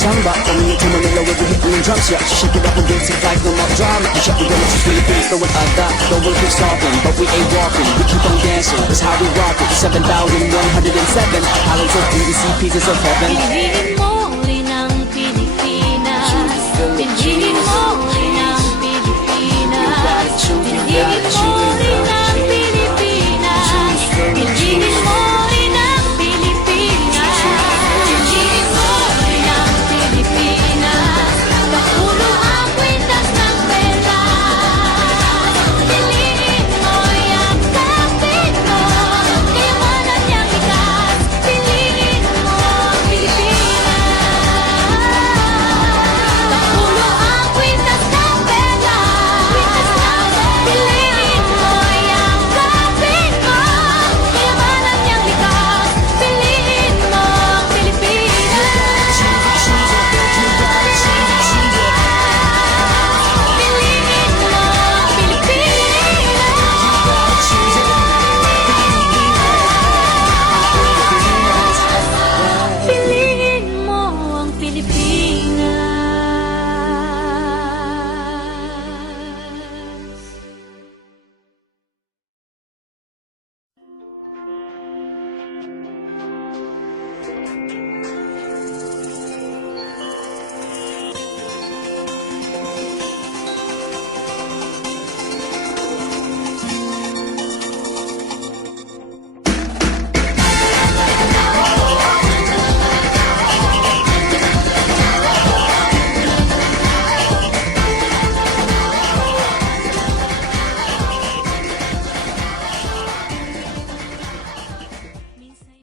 samba, coming into Manila with the hitting and drums, yeah. Shake it up and dance it like no more drama. We shut the doors, just Philippines, throwing a dot. The world keeps talking, but we ain't walking. We keep on dancing, that's how we rock it. 7,107 islands of beauty, see pieces of heaven. Piliin mo rin ang Pilipinas.